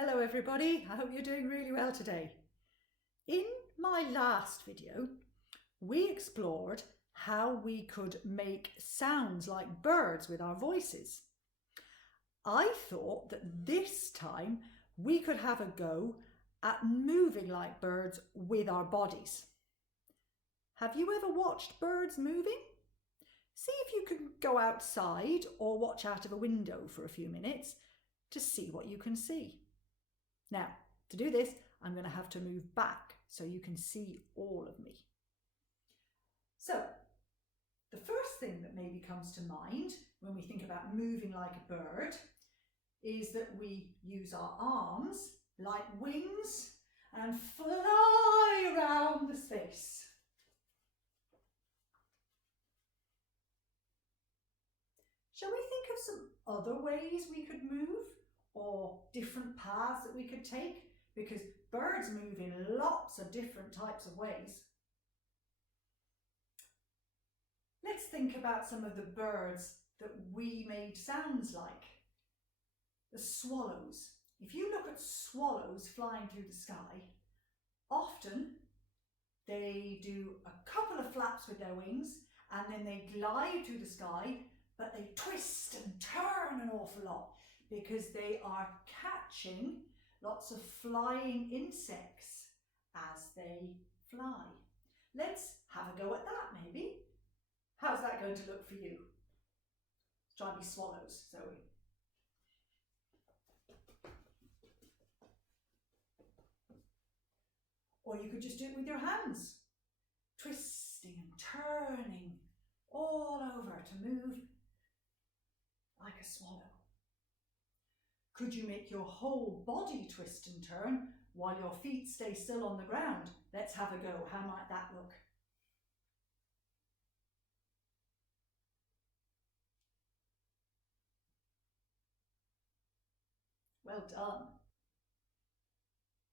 Hello everybody, I hope you're doing really well today. In my last video, we explored how we could make sounds like birds with our voices. I thought that this time we could have a go at moving like birds with our bodies. Have you ever watched birds moving? See if you can go outside or watch out of a window for a few minutes to see what you can see. Now, to do this, I'm going to have to move back so you can see all of me. So, the first thing that maybe comes to mind when we think about moving like a bird is that we use our arms like wings and fly around the space. Shall we think of some other ways we could move? Or different paths that we could take, because birds move in lots of different types of ways. Let's think about some of the birds that we made sounds like. The swallows. If you look at swallows flying through the sky, often they do a couple of flaps with their wings and then they glide through the sky, but they twist and turn an awful lot, because they are catching lots of flying insects as they fly. Let's have a go at that maybe. How's that going to look for you? Let's try and be swallows, Zoe. Or you could just do it with your hands, twisting and turning all over to move like a swallow. Could you make your whole body twist and turn while your feet stay still on the ground? Let's have a go. How might that look? Well done.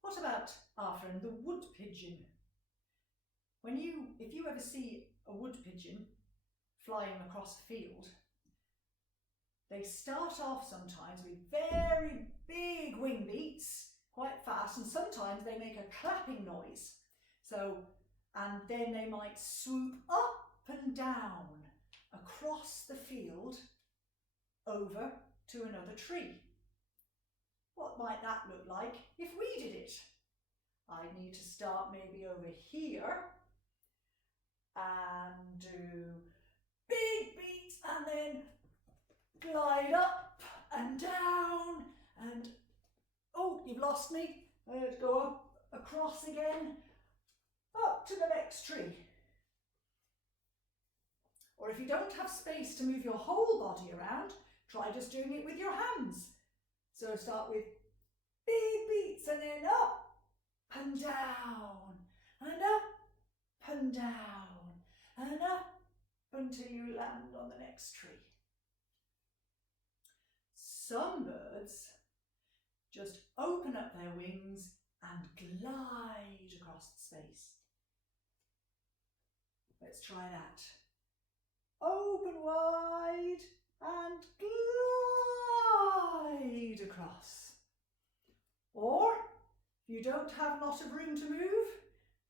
What about our friend the wood pigeon? If you ever see a wood pigeon flying across a field, they start off sometimes with very big wing beats, quite fast, and sometimes they make a clapping noise. And then they might swoop up and down across the field over to another tree. What might that look like if we did it? I'd need to start maybe over here and do big beats and then glide up and down and, oh, you've lost me. Let's go up, across again, up to the next tree. Or if you don't have space to move your whole body around, try just doing it with your hands. So start with big beats and then up and down and up and down and up until you land on the next tree. Some birds just open up their wings and glide across the space. Let's try that. Open wide and glide across. Or, if you don't have a lot of room to move,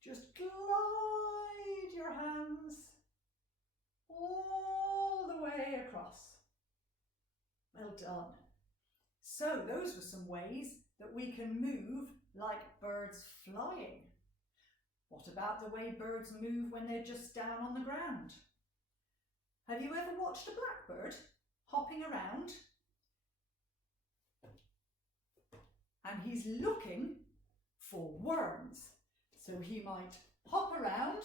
just glide your hands all the way across. Well done. So those were some ways that we can move like birds flying. What about the way birds move when they're just down on the ground? Have you ever watched a blackbird hopping around? And he's looking for worms. So he might hop around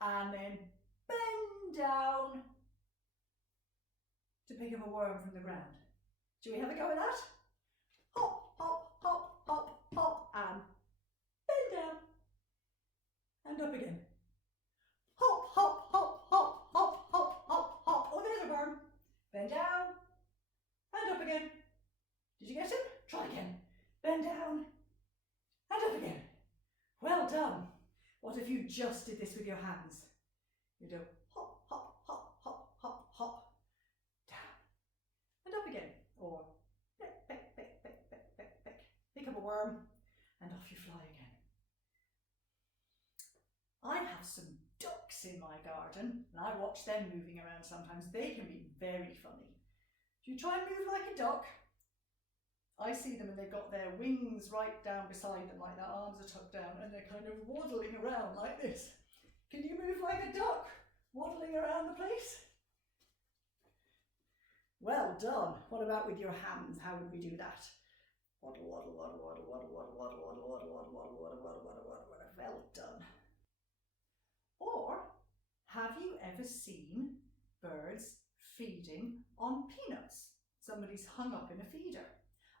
and then bend down to pick up a worm from the ground. Shall we have a go at that? Hop, hop, hop, hop, hop, and bend down. And up again. Hop, hop, hop, hop, hop, hop, hop, hop. Oh, there's a worm. Bend down and up again. Did you get him? Try again. Bend down and up again. Well done. What if you just did this with your hands? You do hop, hop, hop, hop, hop, hop, down and up again. Or beck, beck, beck, beck, beck, beck, beck, arm, and off you fly again. I have some ducks in my garden, and I watch them moving around sometimes. They can be very funny. Do you try and move like a duck? I see them and they've got their wings right down beside them like their arms are tucked down and they're kind of waddling around like this. Can you move like a duck, waddling around the place? Well done. What about with your hands? How would we do that? Waddle, waddle, waddle, waddle, waddle, waddle, waddle, waddle, waddle, waddle, waddle, waddle, waddle, waddle, waddle, waddle. Well done. Or have you ever seen birds feeding on peanuts? Somebody's hung up in a feeder.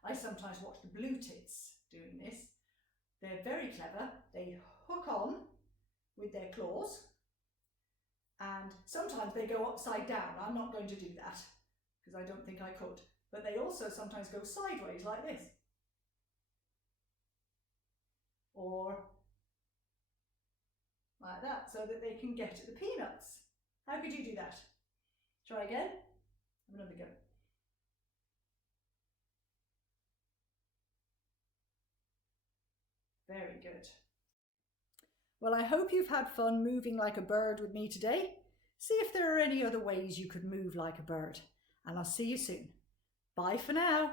I sometimes watch the blue tits doing this. They're very clever. They hook on with their claws and sometimes they go upside down. I'm not going to do that because I don't think I could. But they also sometimes go sideways like this. Or like that, so that they can get at the peanuts. How could you do that? Try again. Have another go. Very good. Well, I hope you've had fun moving like a bird with me today. See if there are any other ways you could move like a bird. And I'll see you soon. Bye for now.